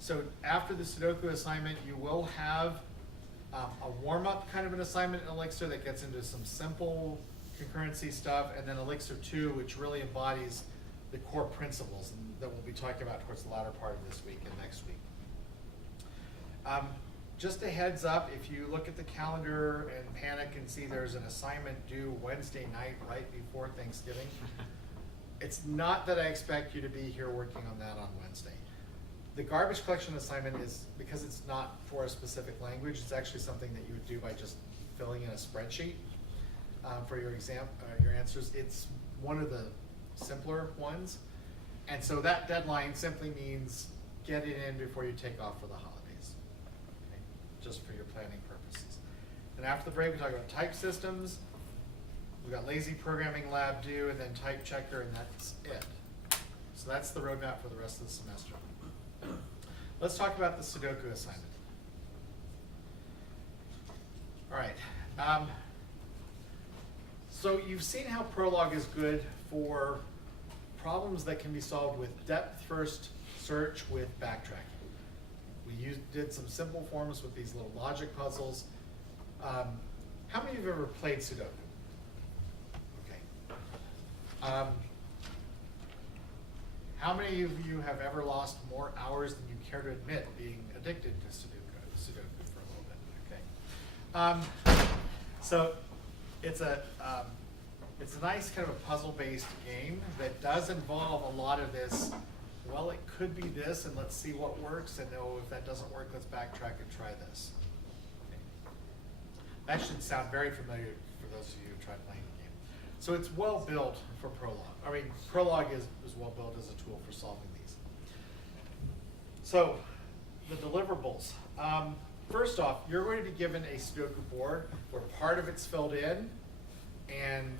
So after the Sudoku assignment, you will have a warm-up kind of an assignment in Elixir that gets into some simple concurrency stuff, and then Elixir 2, which really embodies the core principles that we'll be talking about towards the latter part of this week and next week. Just a heads up, if you look at the calendar and panic and see there's an assignment due Wednesday night right before Thanksgiving, it's not that I expect you to be here working on that on Wednesday. The garbage collection assignment is, because it's not for a specific language, it's actually something that you would do by just filling in a spreadsheet for your exam, your answers. It's one of the simpler ones. And so that deadline simply means get it in before you take off for the holidays, okay? Just for your planning purposes. And after the break, we talk about type systems. We've got lazy programming lab due, and then type checker, and that's it. So that's the roadmap for the rest of the semester. Let's talk about the Sudoku assignment. All right. So you've seen how Prolog is good for problems that can be solved with depth-first search with backtracking. We did some simple forms with these little logic puzzles. How many of you have ever played Sudoku? Okay. How many of you have ever lost more hours than you care to admit being addicted to Sudoku for a little bit? Okay. So it's a nice kind of a puzzle-based game that does involve a lot of this. Well, it could be this, and let's see what works, and oh, if that doesn't work, let's backtrack and try this. Okay. That should sound very familiar for those of you who tried playing the game. So it's well built for Prolog. I mean, Prolog is well built as a tool for solving these. So the deliverables. First off, you're going to be given a Sudoku board where part of it's filled in, and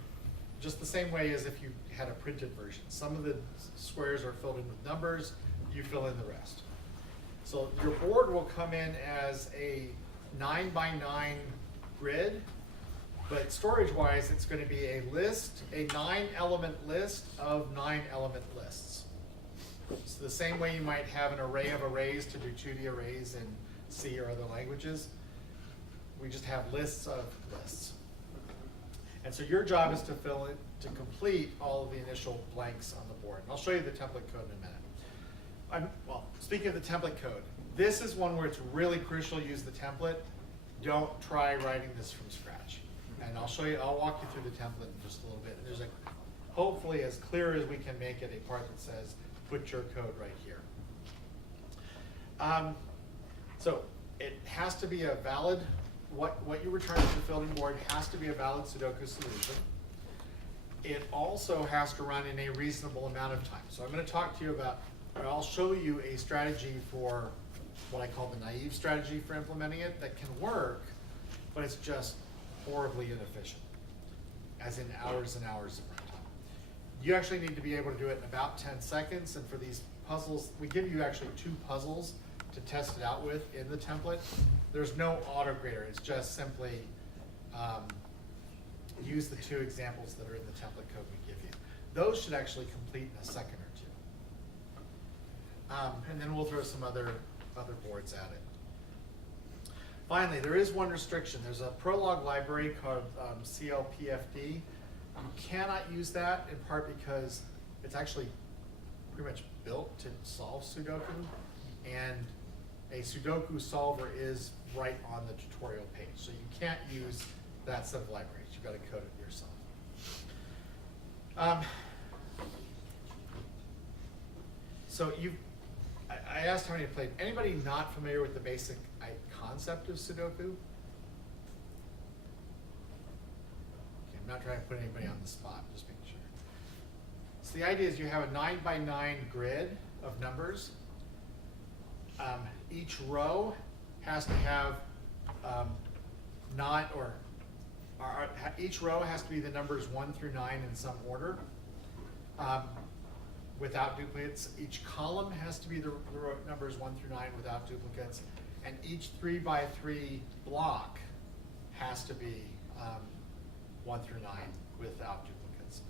just the same way as if you had a printed version. Some of the squares are filled in with numbers, you fill in the rest. So your board will come in as a 9x9 grid, but storage-wise, it's going to be a list, a 9-element list of 9-element lists. So the same way you might have an array of arrays to do 2D arrays in C or other languages, we just have lists of lists. And so your job is to fill it, to complete all of the initial blanks on the board. And I'll show you the template code in a minute. Well, speaking of the template code, this is one where it's really crucial to use the template. Don't try writing this from scratch. And I'll show you, I'll walk you through the template in just a little bit. And there's hopefully as clear as we can make it, a part that says, put your code right here. So it has to be a valid, what you return to the filled-in board has to be a valid Sudoku solution. It also has to run in a reasonable amount of time. So I'm going to talk to you about, or I'll show you a strategy for what I call the naive strategy for implementing it that can work, but it's just horribly inefficient, as in hours and hours of runtime. You actually need to be able to do it in about 10 seconds, and for these puzzles, we give you actually 2 puzzles to test it out with in the template. There's no auto grader, it's just simply use the 2 examples that are in the template code we give you. Those should actually complete in a second or 2. And then we'll throw some other boards at it. Finally, there is one restriction. There's a Prolog library called CLPFD. You cannot use that in part because it's actually pretty much built to solve Sudoku, and a Sudoku solver is right on the tutorial page. So you can't use that set of libraries. You've got to code it yourself. So I asked how many have played. Anybody not familiar with the basic concept of Sudoku? Okay, I'm not trying to put anybody on the spot, just making sure. So the idea is you have a 9x9 grid of numbers. Each row has to have each row has to be the numbers 1 through 9 in some order, without duplicates. Each column has to be the numbers 1 through 9 without duplicates, and each 3x3 block has to be 1 through 9 without duplicates.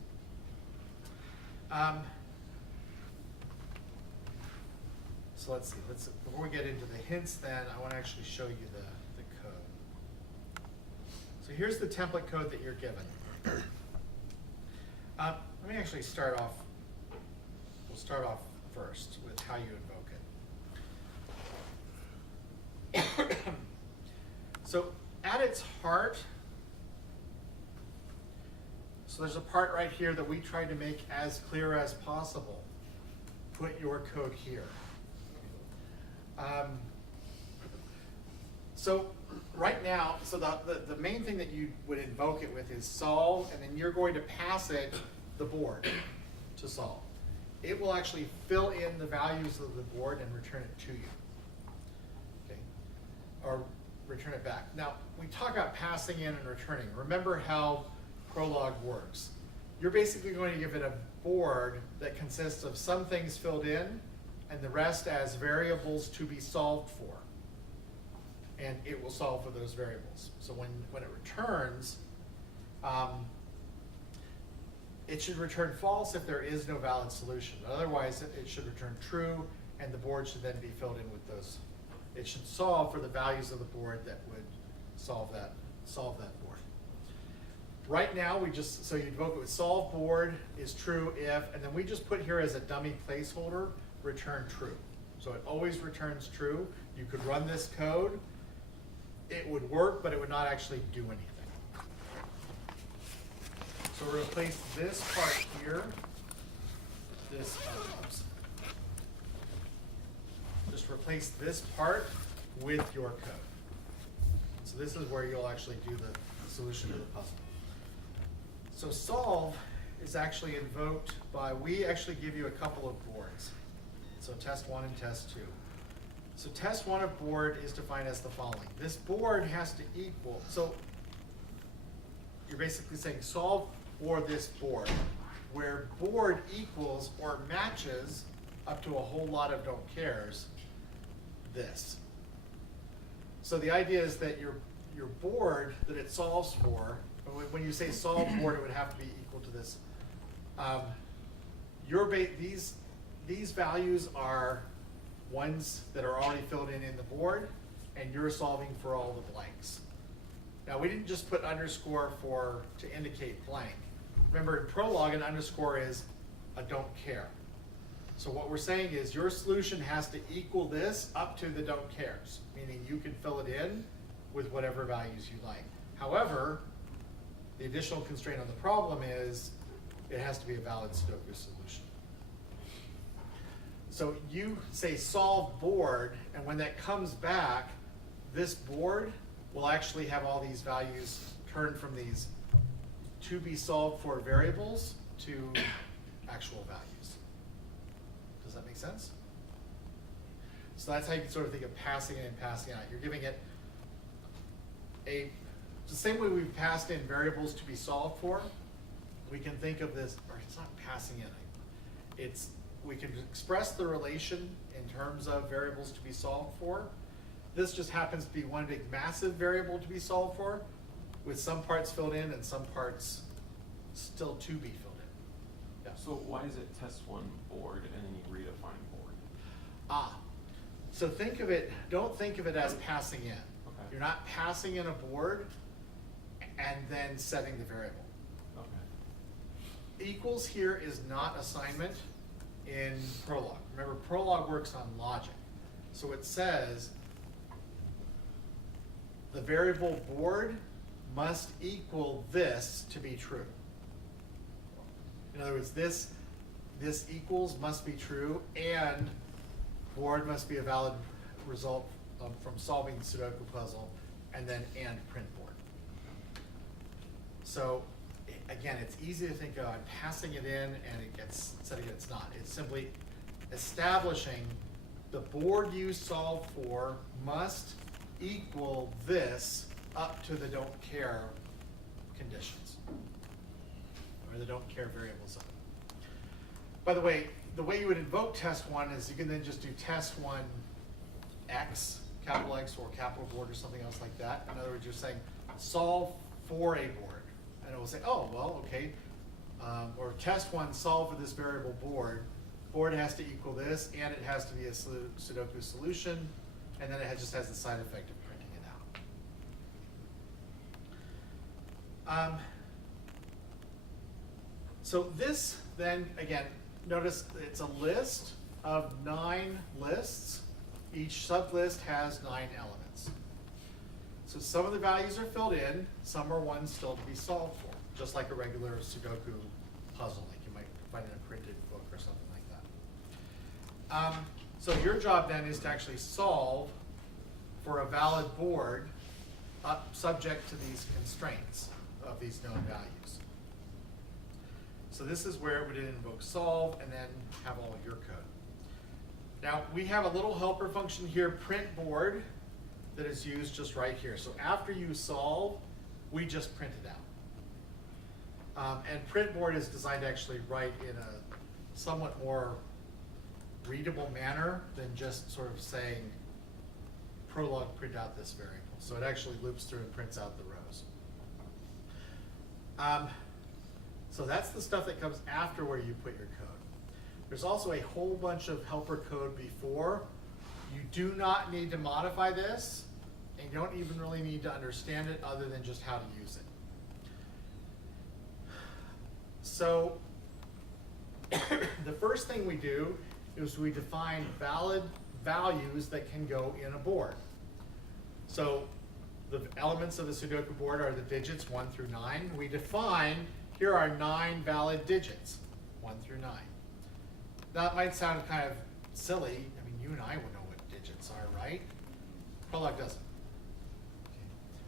So let's see, before we get into the hints then, I want to actually show you the code. So here's the template code that you're given. Let me actually start off, we'll start off first with how you invoke it. So at its heart, so there's a part right here that we tried to make as clear as possible. Put your code here. So right now, so the main thing that you would invoke it with is solve, and then you're going to pass it the board to solve. It will actually fill in the values of the board and return it to you. Okay, or return it back. Now, we talk about passing in and returning. Remember how Prolog works. You're basically going to give it a board that consists of some things filled in and the rest as variables to be solved for. And it will solve for those variables. So when it returns, it should return false if there is no valid solution. Otherwise, it should return true, and the board should then be filled in with those. It should solve for the values of the board that would solve that board. Right now, so you invoke it with solve board is true if, and then we just put here as a dummy placeholder, return true. So it always returns true. You could run this code. It would work, but it would not actually do anything. So we'll replace this part here. Just replace this part with your code. So this is where you'll actually do the solution to the puzzle. So solve is actually invoked by, we actually give you a couple of boards. So test 1 and test 2. So test 1 of board is defined as the following. This board has to equal, so you're basically saying solve for this board, where board equals or matches up to a whole lot of don't cares this. So the idea is that your board that it solves for, when you say solve board, it would have to be equal to this. These values are ones that are already filled in the board, and you're solving for all the blanks. Now, we didn't just put underscore to indicate blank. Remember, in Prolog, an underscore is a don't care. So what we're saying is your solution has to equal this up to the don't cares, meaning you can fill it in with whatever values you like. However, the additional constraint on the problem is it has to be a valid Sudoku solution. So you say solve board, and when that comes back, this board will actually have all these values turned from these to be solved for variables to actual values. Does that make sense? So that's how you can sort of think of passing in and passing out. You're giving it the same way we've passed in variables to be solved for, we can think of this, or it's not passing in, we can express the relation in terms of variables to be solved for. This just happens to be one big massive variable to be solved for, with some parts filled in and some parts still to be filled in. Yeah. So why is it test 1 board and then you redefine board? So don't think of it as passing in. Okay. You're not passing in a board and then setting the variable. Okay. Equals here is not assignment in Prolog. Remember, Prolog works on logic. So it says the variable board must equal this to be true. In other words, this equals must be true, and board must be a valid result from solving the Sudoku puzzle, and then and print board. So again, it's easy to think of I'm passing it in and it gets setting it, it's not. It's simply establishing the board you solve for must equal this up to the don't care conditions, or the don't care variables of it. By the way you would invoke test 1 is you can then just do test 1 X, capital X or capital board or something else like that. In other words, you're saying solve for a board. And it will say, oh, well, okay, or test 1 solve for this variable board, board has to equal this, and it has to be a Sudoku solution, and then it just has the side effect of printing it out. So this then, again, notice it's a list of 9 lists. Each sublist has 9 elements. So some of the values are filled in, some are ones still to be solved for, just like a regular Sudoku puzzle, like you might find in a printed book or something like that. So your job then is to actually solve for a valid board subject to these constraints of these known values. So this is where it would invoke solve and then have all of your code. Now we have a little helper function here, print board, that is used just right here. So after you solve, we just print it out. And print board is designed to actually write in a somewhat more readable manner than just sort of saying Prolog print out this variable. So it actually loops through and prints out the rows. So that's the stuff that comes after where you put your code. There's also a whole bunch of helper code before. You do not need to modify this, and you don't even really need to understand it other than just how to use it. So the first thing we do is we define valid values that can go in a board. So the elements of the Sudoku board are the digits 1 through 9. We define, here are 9 valid digits, 1 through 9. That might sound kind of silly. I mean, you and I would know what digits are, right? Prolog doesn't. Okay.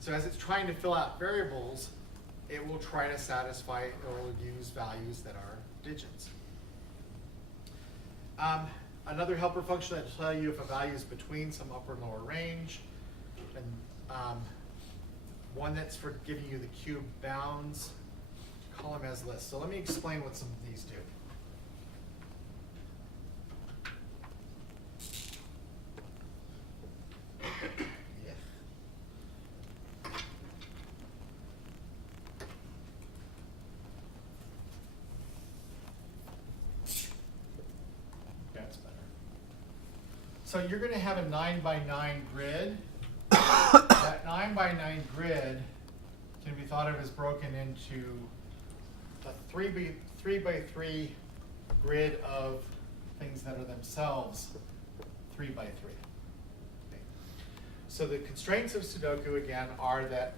So as it's trying to fill out variables, it will try to satisfy or will use values that are digits. Another helper function that will tell you if a value is between some upper and lower range, and one that's for giving you the cube bounds, column as list. So let me explain what some of these do. That's better. So you're going to have a 9 by 9 grid. That 9 by 9 grid can be thought of as broken into a 3 by 3 grid of things that are themselves 3 by 3. Okay. So the constraints of Sudoku, again, are that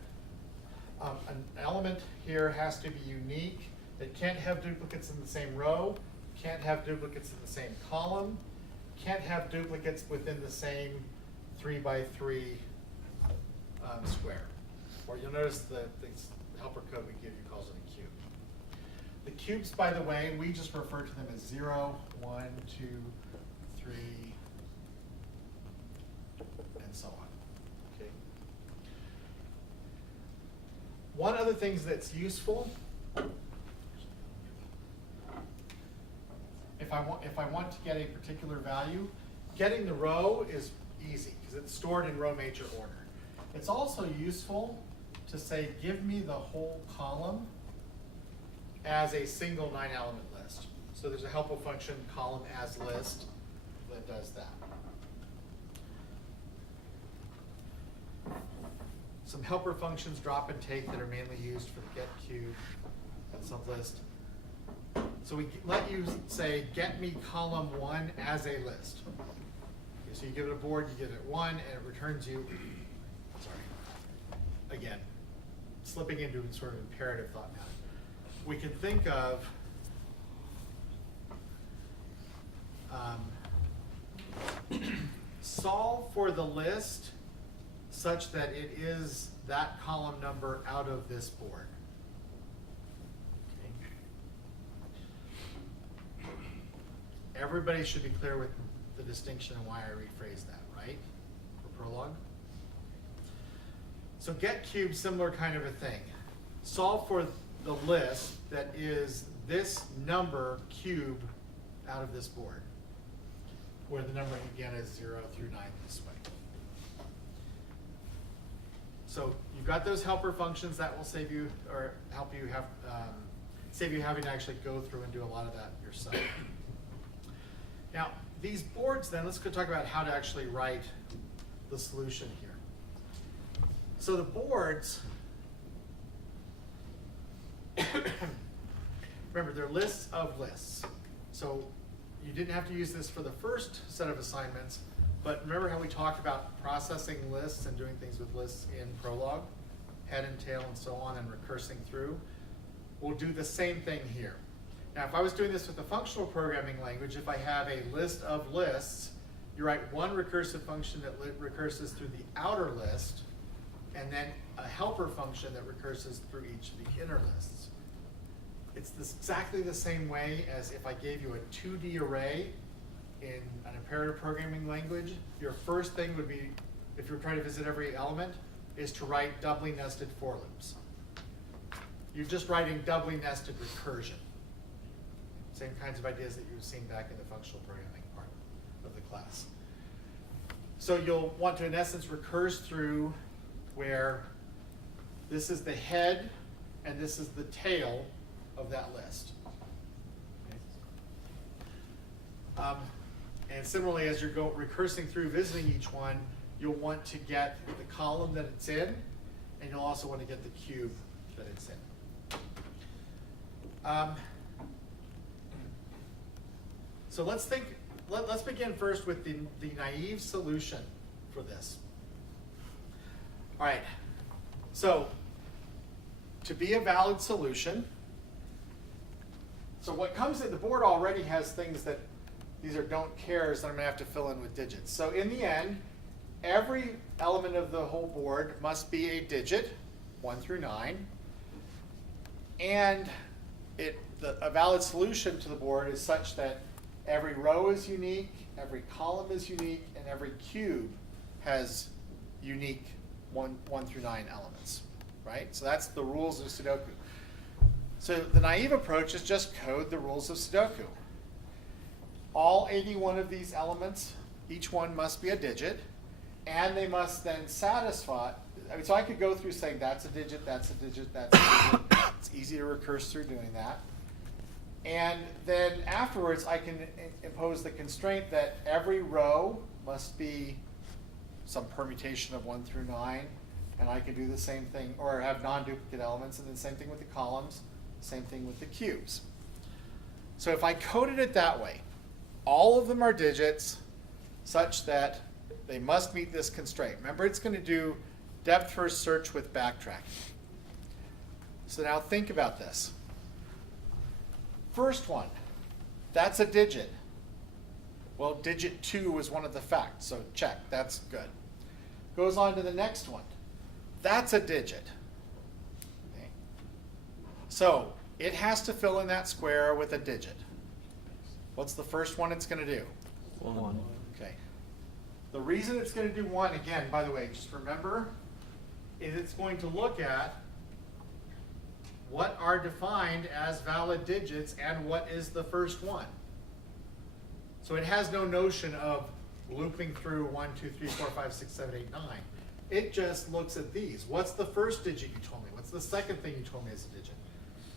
an element here has to be unique. It can't have duplicates in the same row, can't have duplicates in the same column, can't have duplicates within the same 3 by 3 square. Or you'll notice the helper code we give you calls it a cube. The cubes, by the way, we just refer to them as 0, 1, 2, 3, and so on. Okay. One other thing that's useful, if I want to get a particular value, getting the row is easy because it's stored in row major order. It's also useful to say, give me the whole column as a single 9-element list. So there's a helpful function, column as list, that does that. Some helper functions, drop and take, that are mainly used for the get cube and sublist. So we let you say, get me column 1 as a list. Okay, so you give it a board, you give it 1, and it returns you, sorry, again, slipping into sort of imperative thought pattern. We can think of solve for the list such that it is that column number out of this board. Okay. Everybody should be clear with the distinction and why I rephrased that, right? For Prolog. So get cube, similar kind of a thing. Solve for the list that is this number cube out of this board, where the number again is 0 through 9 this way. So you've got those helper functions that will save you, or help you have, save you having to actually go through and do a lot of that yourself. Now, these boards then, let's go talk about how to actually write the solution here. So the boards, remember, they're lists of lists. So you didn't have to use this for the first set of assignments, but remember how we talked about processing lists and doing things with lists in Prolog, head and tail and so on, and recursing through? We'll do the same thing here. Now, if I was doing this with a functional programming language, if I have a list of lists, you write one recursive function that recurses through the outer list, and then a helper function that recurses through each of the inner lists. It's exactly the same way as if I gave you a 2D array in an imperative programming language. Your first thing would be, if you're trying to visit every element, is to write doubly nested for loops. You're just writing doubly nested recursion. Same kinds of ideas that you've seen back in the functional programming part of the class. So you'll want to, in essence, recurse through where this is the head and this is the tail of that list. Okay. And similarly, as you're recursing through, visiting each one, you'll want to get the column that it's in, and you'll also want to get the cube that it's in. So let's begin first with the naive solution for this. All right, so to be a valid solution, so what comes in, the board already has things that, these are don't cares that I'm gonna have to fill in with digits. So in the end, every element of the whole board must be a digit, 1 through 9, and a valid solution to the board is such that every row is unique, every column is unique, and every cube has unique 1 through 9 elements, right? So that's the rules of Sudoku. So the naive approach is just code the rules of Sudoku. All 81 of these elements, each one must be a digit, and they must then satisfy, so I could go through saying that's a digit, that's a digit, that's a digit. It's easy to recurse through doing that. And then afterwards, I can impose the constraint that every row must be some permutation of 1 through 9, and I can do the same thing, or have non-duplicate elements, and then same thing with the columns, same thing with the cubes. So if I coded it that way, all of them are digits such that they must meet this constraint. Remember, it's going to do depth first search with backtracking. So now think about this. First one, that's a digit. Well, digit 2 was one of the facts, so check, that's good. Goes on to the next one. That's a digit. Okay. So it has to fill in that square with a digit. What's the first one it's going to do? 1. Okay. The reason it's going to do 1, again, by the way, just remember, is it's going to look at what are defined as valid digits and what is the first one. So it has no notion of looping through 1, 2, 3, 4, 5, 6, 7, 8, 9. It just looks at these. What's the first digit you told me? What's the second thing you told me is a digit?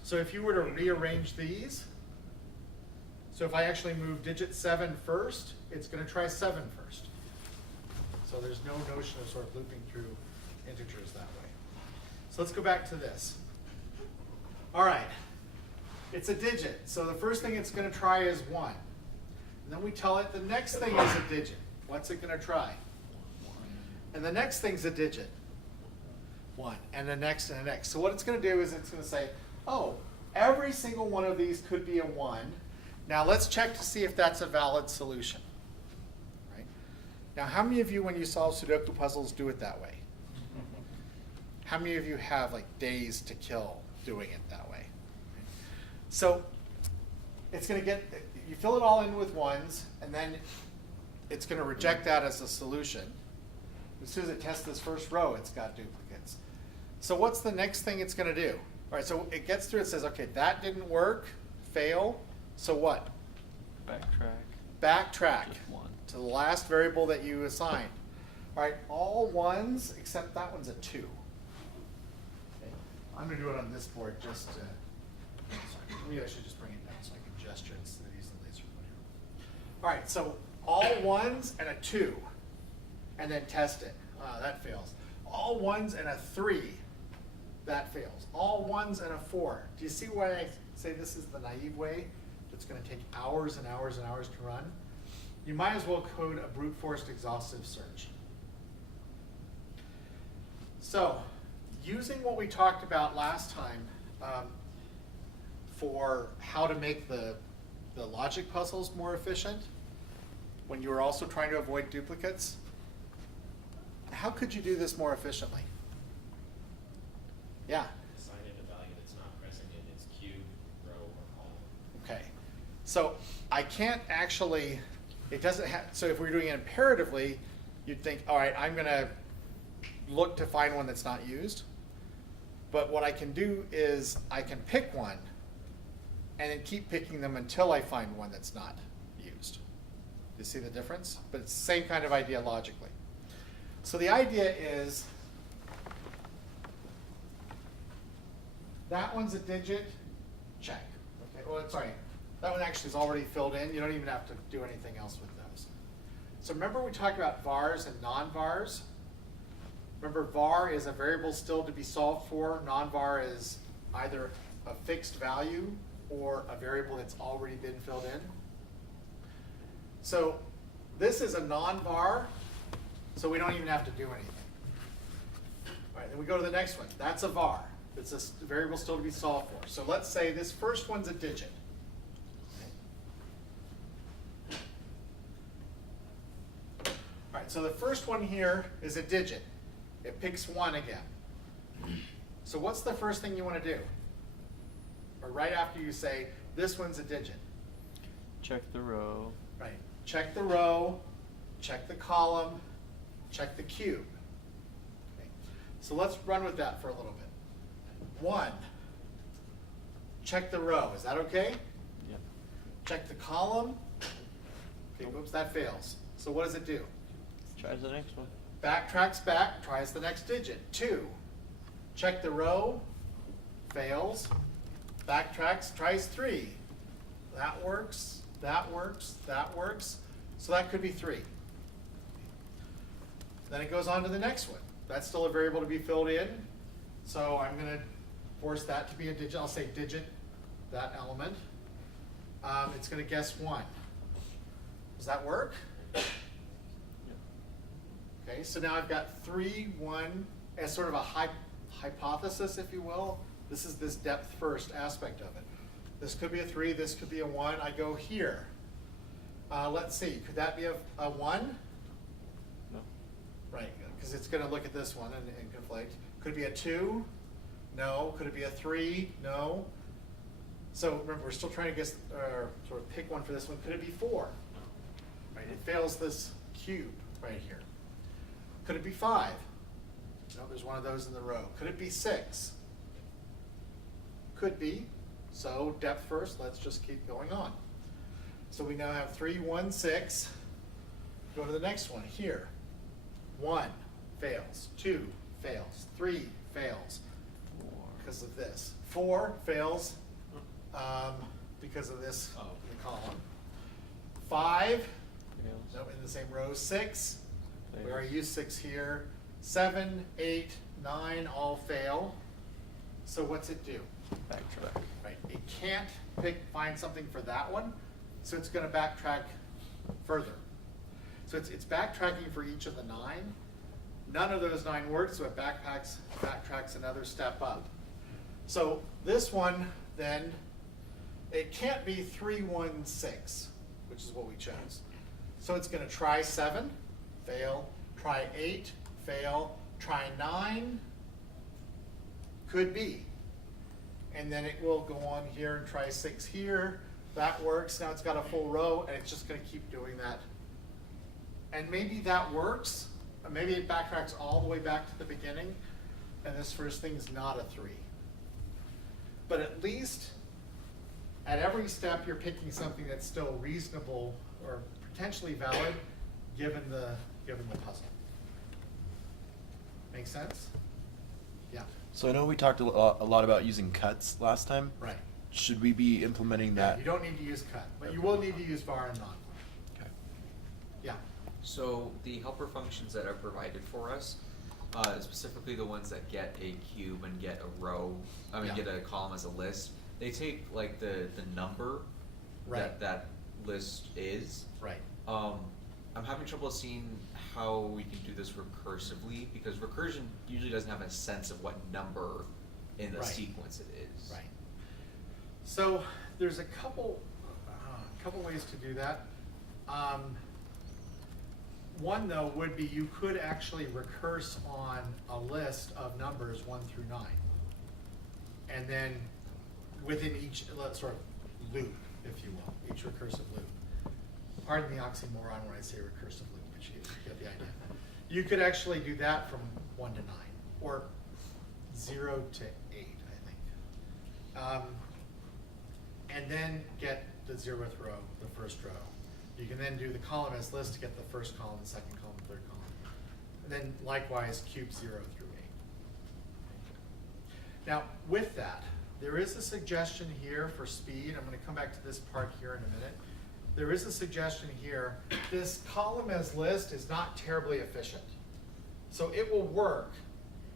So if you were to rearrange these, so if I actually move digit 7 first, it's going to try 7 first. So there's no notion of sort of looping through integers that way. So let's go back to this. All right, it's a digit. So the first thing it's going to try is 1. And then we tell it the next thing is a digit. What's it going to try? And the next thing's a digit. 1. And the next and the next. So what it's going to do is it's going to say, oh, every single one of these could be a 1. Now let's check to see if that's a valid solution. Right? Now how many of you, when you solve Sudoku puzzles, do it that way? How many of you have like days to kill doing it that way? So it's going to get, you fill it all in with 1s, and then it's going to reject that as a solution. As soon as it tests this first row, it's got duplicates. So what's the next thing it's going to do? All right, so it gets through, it says, okay, that didn't work, fail. So what? Backtrack Just 1. to the last variable that you assigned. All right, all 1s except that one's a 2. Okay. I'm going to do it on this board just to, sorry, maybe I should just bring it down so I can gesture instead of using the laser pointer. All right, so all ones and a 2, and then test it. That fails. All ones and a 3, that fails. All ones and a 4. Do you see why I say this is the naive way? It's going to take hours and hours and hours to run. You might as well code a brute force exhaustive search. So, using what we talked about last time for how to make the logic puzzles more efficient, when you were also trying to avoid duplicates, how could you do this more efficiently? Yeah. Assigning a value that's not present in its cube, row, or column. Okay. So I can't actually, it doesn't have, so if we're doing it imperatively, you'd think, all right, I'm going to look to find one that's not used. But what I can do is I can pick one and then keep picking them until I find one that's not used. You see the difference? But it's the same kind of idea logically. So the idea is that one's a digit, check. Okay, well, sorry, that one actually is already filled in. You don't even have to do anything else with those. So remember we talked about vars and non-vars? Remember, var is a variable still to be solved for. Non-var is either a fixed value or a variable that's already been filled in. So this is a non-var, so we don't even have to do anything. All right, then we go to the next one. That's a var. It's a variable still to be solved for. So let's say this first one's a digit. All right, so the first one here is a digit. It picks 1 again. So what's the first thing you want to do? Or right after you say, this one's a digit. Check the row. Right. Check the row, check the column, check the cube. Okay. So let's run with that for a little bit. 1. Check the row. Is that okay? Yep. Check the column. Okay, whoops, that fails. So what does it do? Tries the next one. Backtracks back, tries the next digit. 2. Check the row, fails. Backtracks, tries 3. That works, that works, that works. So that could be 3. Then it goes on to the next one. That's still a variable to be filled in. So I'm going to force that to be a digit. I'll say digit, that element. It's going to guess 1. Does that work? Okay, so now I've got 3, 1, as sort of a hypothesis, if you will. This is this depth first aspect of it. This could be a 3, this could be a 1. I go here. Let's see, could that be a 1? No. Right, because it's going to look at this one and conflate. Could it be a 2? No. Could it be a 3? No. So remember, we're still trying to guess, sort of pick one for this one. Could it be 4? Right, it fails this cube right here. Could it be 5? No, there's one of those in the row. Could it be 6? Could be. So depth first, let's just keep going on. So we now have 3, 1, 6. Go to the next one here. 1 fails, 2 fails, 3 fails because of this. 4 fails because of this in the column. 5, Fails. no, in the same row. 6, we Fails. already used 6 here. 7, 8, 9 all fail. So what's it do? Backtrack. Right, it can't find something for that one, so it's going to backtrack further. So it's backtracking for each of the 9. None of those 9 worked, so it backtracks another step up. So this one then, it can't be 3, 1, 6, which is what we chose. So it's going to try 7, fail, try 8, fail, try 9, could be. And then it will go on here and try 6 here. That works. Now it's got a full row, and it's just going to keep doing that. And maybe that works. Or maybe it backtracks all the way back to the beginning, and this first thing is not a 3. But at least at every step, you're picking something that's still reasonable or potentially valid, given the puzzle. Make sense? Yeah. So I know we talked a lot about using cuts last time. Right. Should we be implementing Yeah, that? you don't need to use cut, but you will need to use var and non-var. Yeah, So the helper functions that are provided for us, specifically the ones that get a cube and get a row, Yeah. get a column as a list, they take like the number Right. that list is. right. I'm having trouble seeing how we can do this recursively, because recursion usually doesn't have a sense of what number in the Right. sequence it is. Right. So there's a couple ways to do that. One though would be you could actually recurse on a list of numbers 1 through 9. And then within each sort of loop, if you will, each recursive loop. Pardon the oxymoron when I say recursive loop, but you get the idea. You could actually do that from 1 to 9, or 0 to 8, I think. And then get the 0th row, the first row. You can then do the column as list to get the first column, the second column, third column. And then likewise cube 0 through 8. Now with that, there is a suggestion here for speed. I'm going to come back to this part here in a minute. There is a suggestion here. This column as list is not terribly efficient. So it will work,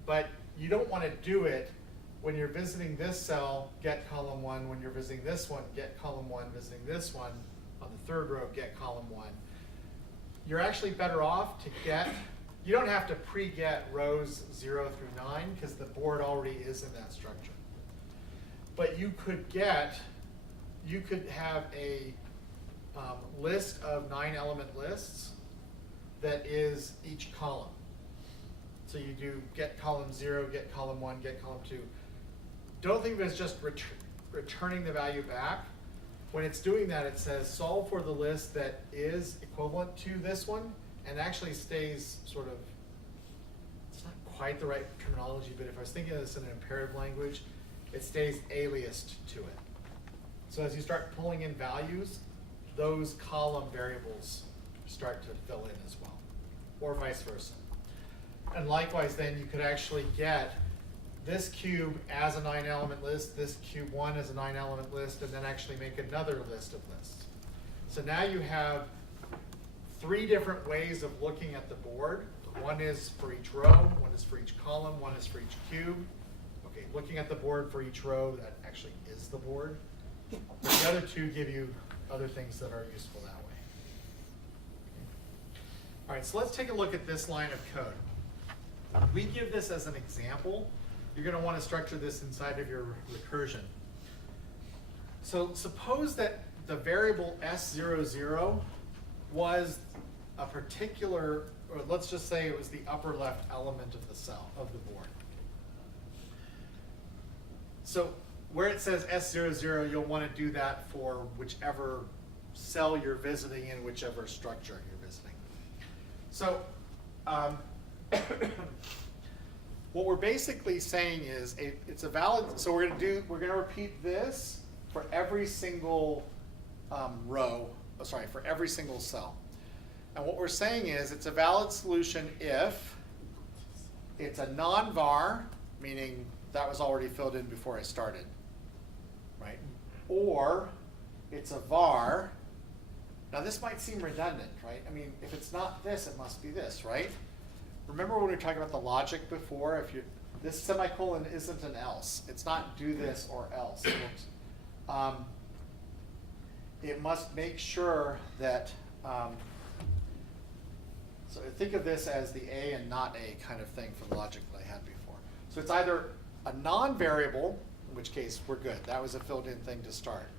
but you don't want to do it when you're visiting this cell, get column 1. When you're visiting this one, get column 1. Visiting this one, on the 3rd row, get column 1. You're actually better off to get, you don't have to pre-get rows 0 through 9 because the board already is in that structure. But you could have a list of 9 element lists that is each column. So you do get column 0, get column 1, get column 2. Don't think of it as just returning the value back. When it's doing that, it says solve for the list that is equivalent to this one and actually stays sort of, it's not quite the right terminology, but if I was thinking of this in an imperative language, it stays aliased to it. So as you start pulling in values, those column variables start to fill in as well, or vice versa. And likewise, then you could actually get this cube as a 9 element list, this cube 1 as a 9 element list, and then actually make another list of lists. So now you have 3 different ways of looking at the board. One is for each row, one is for each column, one is for each cube. Okay, looking at the board for each row, that actually is the board. But the other 2 give you other things that are useful that way. All right, so let's take a look at this line of code. We give this as an example. You're going to want to structure this inside of your recursion. So suppose that the variable S00 was a particular, or let's just say it was the upper left element of the cell, of the board. So where it says S00, you'll want to do that for whichever cell you're visiting in whichever structure you're visiting. So what we're basically saying is it's a valid, so we're going to repeat this for every single for every single cell. And what we're saying is it's a valid solution if it's a non-var, meaning that was already filled in before I started, right? Or it's a var. Now this might seem redundant, right? I mean, if it's not this, it must be this, right? Remember when we were talking about the logic before? If you, this semicolon isn't an else. It's not do this or else. It must make sure that, so think of this as the A and not A kind of thing for the logic that I had before. So it's either a non-variable, in which case we're good. That was a filled-in thing to start.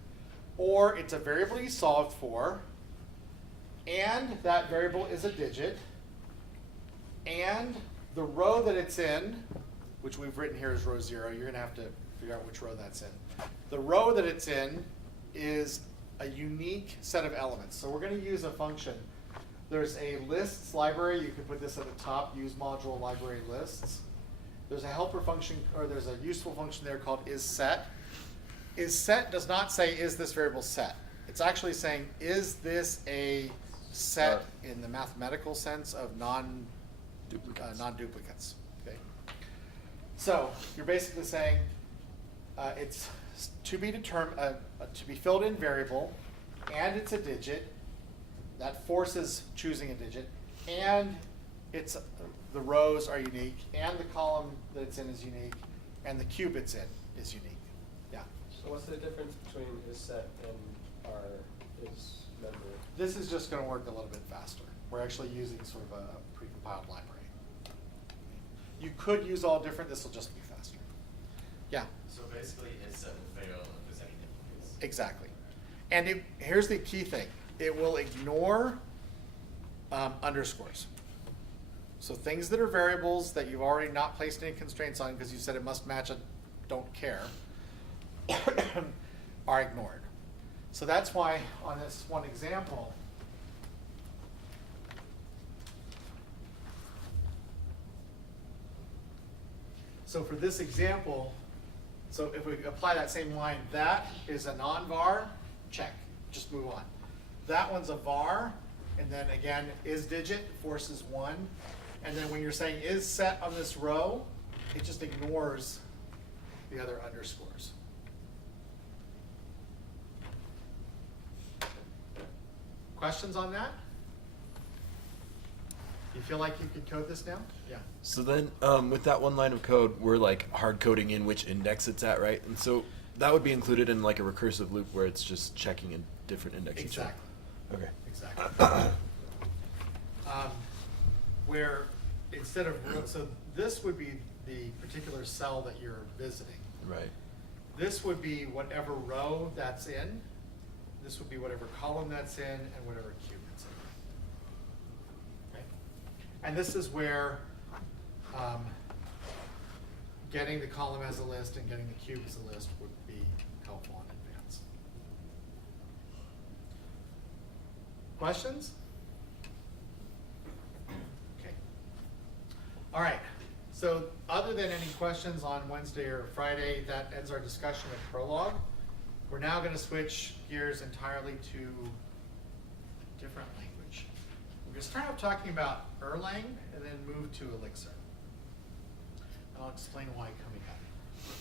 Or it's a variable you solved for, and that variable is a digit, and the row that it's in, which we've written here as row 0, you're going to have to figure out which row that's in. The row that it's in is a unique set of elements. So we're going to use a function. There's a lists library. You can put this at the top, use module library lists. There's a helper function, or there's a useful function there called isSet. IsSet does not say, is this variable set? It's actually saying, is this a set in the mathematical sense of non-duplicates? Okay. So you're basically saying it's to be determined, to be filled in variable, and it's a digit, that forces choosing a digit, and it's, the rows are unique, and the column that it's in is unique, and the cube it's in is unique. Yeah. So what's the difference between is set and our is member? This is just gonna work a little bit faster. We're actually using sort of a precompiled library. You could use all different, this will just be faster. Yeah, So basically, is set will fail if there's any difficulties. exactly. And here's the key thing. It will ignore underscores. So things that are variables that you've already not placed any constraints on because you said it must match a don't care are ignored. So that's why on this one example, so for this example, so if we apply that same line, that is a non-var, check, just move on. That one's a var, and then again, is digit forces 1. And then when you're saying is set on this row, it just ignores the other underscores. Questions on that? You feel like you could code this now? Yeah. So then, with that one line of code, we're like hard coding in which index it's at, right? And so that would be included in like a recursive loop where it's just checking a different index. each time. Exactly. Okay. Exactly. Where instead of, so this would be the particular cell that you're visiting. Right. This would be whatever row that's in. This would be whatever column that's in and whatever cube it's in. Okay? And this is where getting the column as a list and getting the cube as a list would be helpful in advance. Questions? Okay. All right. So other than any questions on Wednesday or Friday, that ends our discussion of Prolog. We're now going to switch gears entirely to a different language. We're going to start off talking about Erlang and then move to Elixir. I'll explain why coming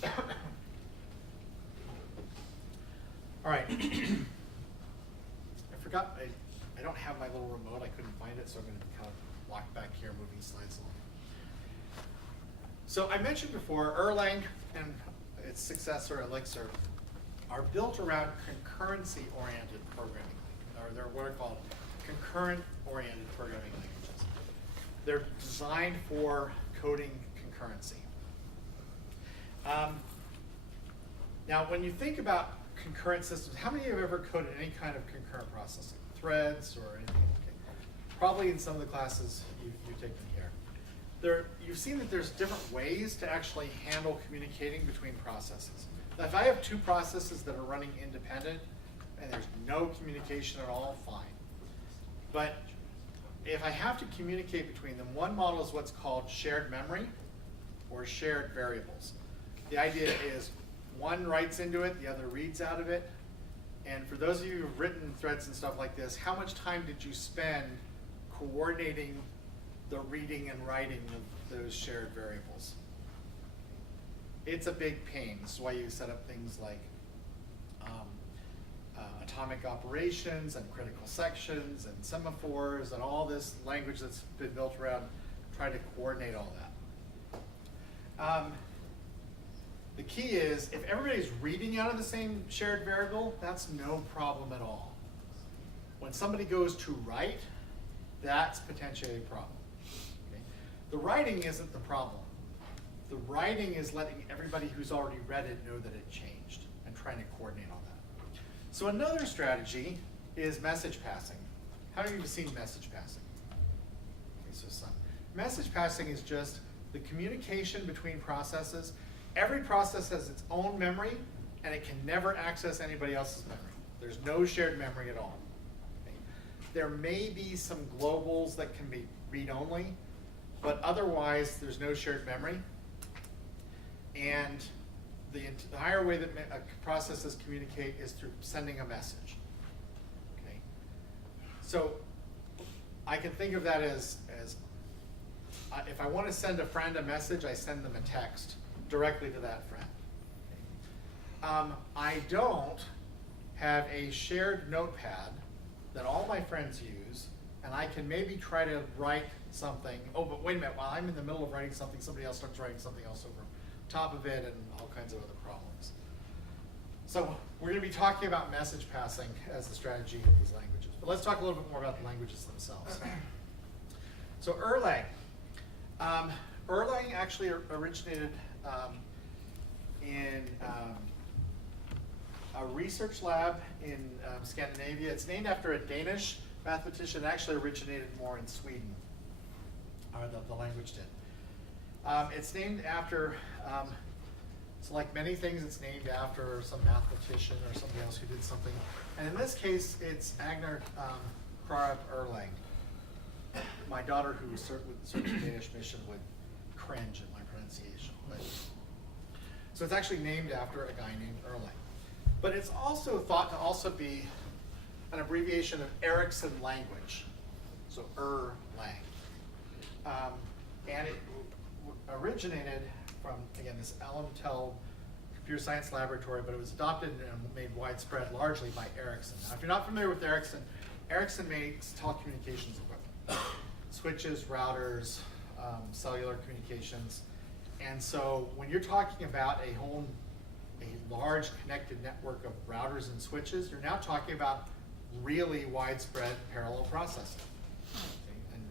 up. All right. I forgot, I don't have my little remote. I couldn't find it, so I'm going to kind of walk back here, moving slides along. So I mentioned before, Erlang and its successor, Elixir, are built around concurrency-oriented programming, or they're what are called concurrent-oriented programming languages. They're designed for coding concurrency. Now, when you think about concurrent systems, how many of you have ever coded any kind of concurrent processing? Threads or anything? Okay. Probably in some of the classes you've taken here. You've seen that there's different ways to actually handle communicating between processes. Now, if I have two processes that are running independent and there's no communication at all, fine. But if I have to communicate between them, one model is what's called shared memory or shared variables. The idea is one writes into it, the other reads out of it. And for those of you who've written threads and stuff like this, how much time did you spend coordinating the reading and writing of those shared variables? It's a big pain. This is why you set up things like atomic operations and critical sections and semaphores and all this language that's been built around trying to coordinate all that. The key is, if everybody's reading out of the same shared variable, that's no problem at all. When somebody goes to write, that's potentially a problem. Okay? The writing isn't the problem. The writing is letting everybody who's already read it know that it changed and trying to coordinate all that. So another strategy is message passing. How many of you have seen message passing? Okay, so some. Message passing is just the communication between processes. Every process has its own memory, and it can never access anybody else's memory. There's no shared memory at all. Okay? There may be some globals that can be read-only, but otherwise there's no shared memory. And the entire way that processes communicate is through sending a message. Okay? So I can think of that as if I want to send a friend a message, I send them a text directly to that friend. Okay? I don't have a shared notepad that all my friends use, and I can maybe try to write something. Oh, but wait a minute, while I'm in the middle of writing something, somebody else starts writing something else over top of it and all kinds of other problems. So we're going to be talking about message passing as the strategy in these languages. But let's talk a little bit more about the languages themselves. So Erlang. Erlang actually originated in a research lab in Scandinavia. It's named after a Danish mathematician. It actually originated more in Sweden, or the language did. It's named after, so like many things, it's named after some mathematician or somebody else who did something. And in this case, it's Agnar Krarp Erlang. My daughter, who served with the Danish mission, would cringe at my pronunciation. But, so it's actually named after a guy named Erlang. But it's also thought to also be an abbreviation of Ericsson language, so Erlang. And it originated from, again, this Allentel Computer Science Laboratory, but it was adopted and made widespread largely by Ericsson. Now, if you're not familiar with Ericsson, Ericsson makes telecommunications equipment, switches, routers, cellular communications. And so when you're talking about a large connected network of routers and switches, you're now talking about really widespread parallel processing,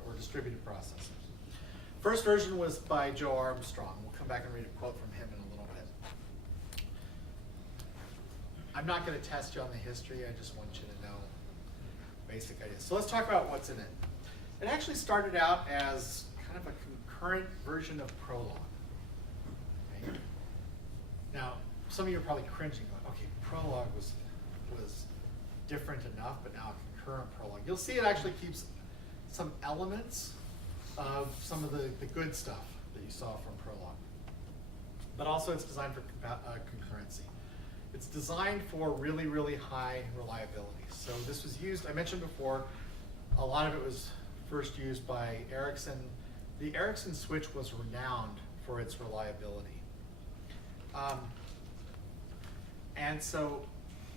or distributed processing. First version was by Joe Armstrong. We'll come back and read a quote from him in a little bit. I'm not going to test you on the history, I just want you to know basic ideas. So let's talk about what's in it. It actually started out as kind of a concurrent version of Prolog. Okay? Now, some of you are probably cringing, going, okay, Prolog was different enough, but now a concurrent Prolog. You'll see it actually keeps some elements of some of the good stuff that you saw from Prolog. But also it's designed for concurrency. It's designed for really, really high reliability. So this was used, I mentioned before, a lot of it was first used by Ericsson. The Ericsson switch was renowned for its reliability. And so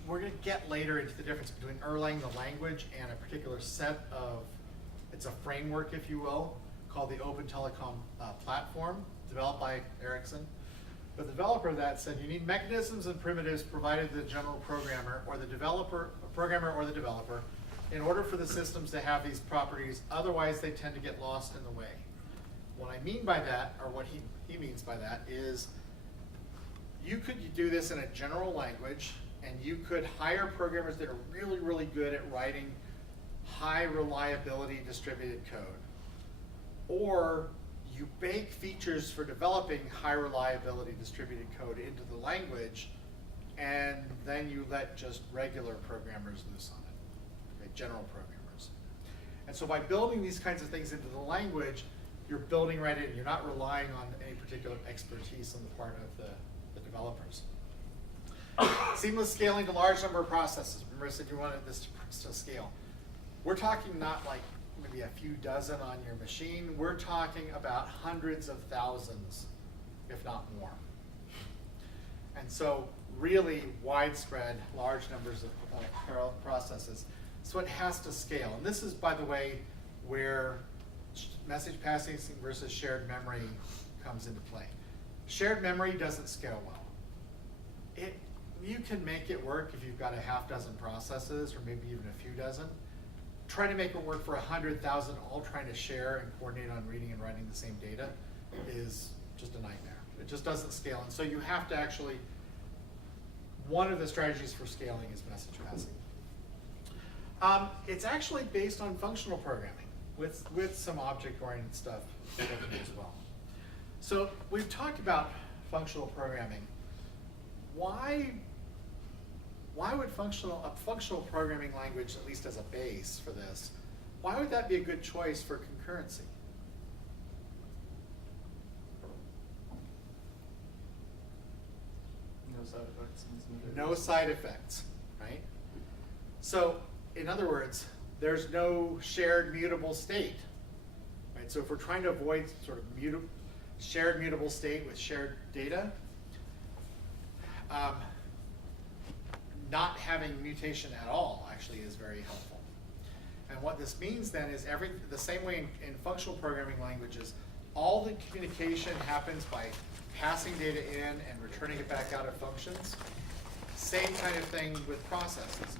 we're going to get later into the difference between Erlang, the language, and a particular set of, it's a framework, if you will, called the Open Telecom Platform, developed by Ericsson. But the developer of that said you need mechanisms and primitives provided to the general programmer or the developer, in order for the systems to have these properties. Otherwise, they tend to get lost in the way. What I mean by that, or what he means by that, is you could do this in a general language, and you could hire programmers that are really, really good at writing high reliability distributed code. Or you bake features for developing high reliability distributed code into the language, and then you let just regular programmers loose on it, okay, general programmers. And so by building these kinds of things into the language, you're building right in. You're not relying on any particular expertise on the part of the developers. Seamless scaling to large number of processes. Remember I said you wanted this to scale. We're talking not like maybe a few dozen on your machine. We're talking about hundreds of thousands, if not more. And so really widespread, large numbers of parallel processes. So it has to scale. And this is, by the way, where message passing versus shared memory comes into play. Shared memory doesn't scale well. You can make it work if you've got a half dozen processes, or maybe even a few dozen. Trying to make it work for 100,000 all trying to share and coordinate on reading and writing the same data is just a nightmare. It just doesn't scale. And so you have to actually, one of the strategies for scaling is message passing. It's actually based on functional programming with some object-oriented stuff as well. So we've talked about functional programming. Why would a functional programming language, at least as a base for this, why would that be a good choice for concurrency? No side effects. No side effects, right? So, in other words, there's no shared mutable state, right? So if we're trying to avoid sort of shared mutable state with shared data, not having mutation at all actually is very helpful. And what this means then is the same way in functional programming languages, all the communication happens by passing data in and returning it back out of functions. Same kind of thing with processes.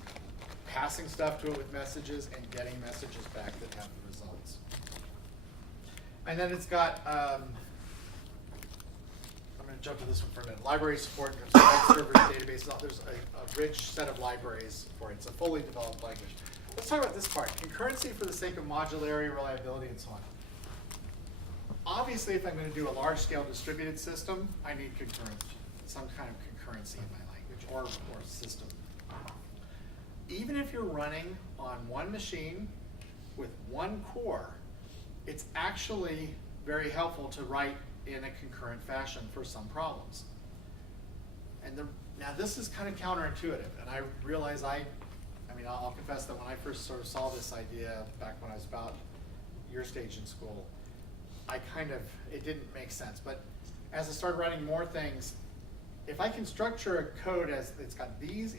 Passing stuff to it with messages and getting messages back that have the results. And then it's got, I'm going to jump to this one for a minute. Library support in terms of web servers, databases. There's a rich set of libraries for it. It's a fully developed language. Let's talk about this part. Concurrency for the sake of modularity, reliability, and so on. Obviously, if I'm going to do a large-scale distributed system, I need some kind of concurrency in my language or system. Even if you're running on one machine with one core, it's actually very helpful to write in a concurrent fashion for some problems. And now this is kind of counterintuitive, and I realize I'll confess that when I first sort of saw this idea back when I was about your stage in school, it didn't make sense. But as I started writing more things, if I can structure a code as it's got these